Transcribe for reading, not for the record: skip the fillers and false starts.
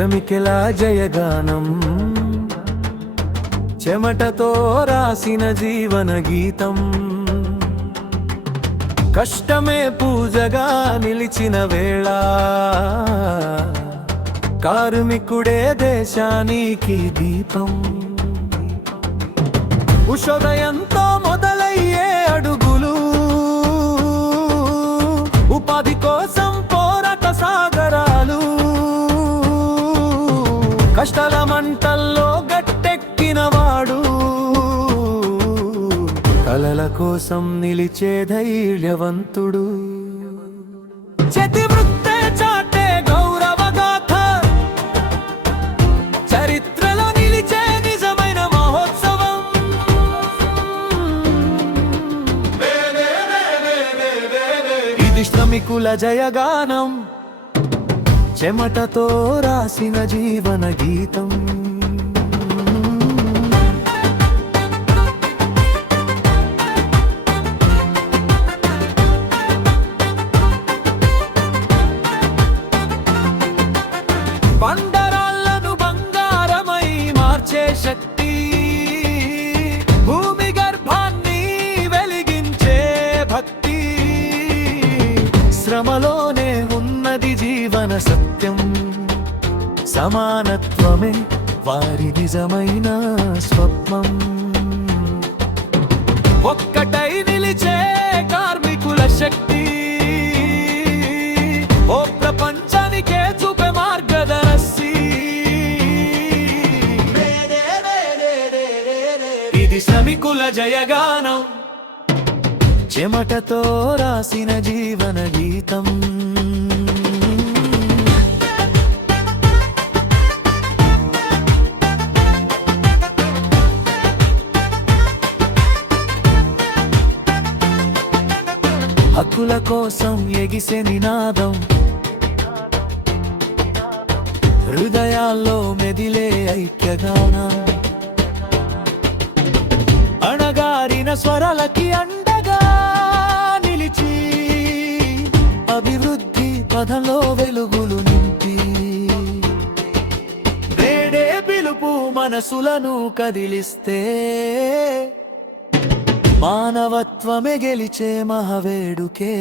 శ్రమికెల జయగానం చెమటతో రాసిన జీవన గీతం కష్టమే పూజగా నిలిచిన వేళ కార్మికుడే దేశానికి దీపం ఉషోదయంతో మొదలయ్యే అడుగులు ఉపాధి కోసం పోరాట సాగరాలు కష్టాల మంటల్లో గట్టెక్కినవాడు కలల కోసం నిలిచే ధైర్యవంతుడు చేతివృత్తే చాటే గౌరవగాథ చరిత్రలో నిలిచే నిజమైన మహోత్సవం ఇది శ్రమికుల జయగానం చెమటతో రాసిన జీవన గీతం బండరాళ్ళను బంగారమై మార్చే శక్తి భూమి గర్భాన్ని వెలిగించే భక్తి శ్రమలోనే ఉన్నది జీవన సత్యం సమానత్వమే వారి నిజమైన స్వప్నం ఒక్కటై నిలిచే కార్మికుల శక్తి ఓ ప్రపంచానికే చూపే మార్గదర్శి ఇది శ్రమికుల జయగానం చెమటతో రాసిన జీవన గీతం హక్కుల కోసం ఎగిసే నినాదం హృదయాల్లో మెదిలే ఐక్యగానం అణగారిన స్వరాలకి అండగా నిలిచి అభివృద్ధి పథంలో వెలుగులు నింపి వేడే పిలుపు మనసులను కదిలిస్తే మానవత్వమే గెలిచే మహావేడుకే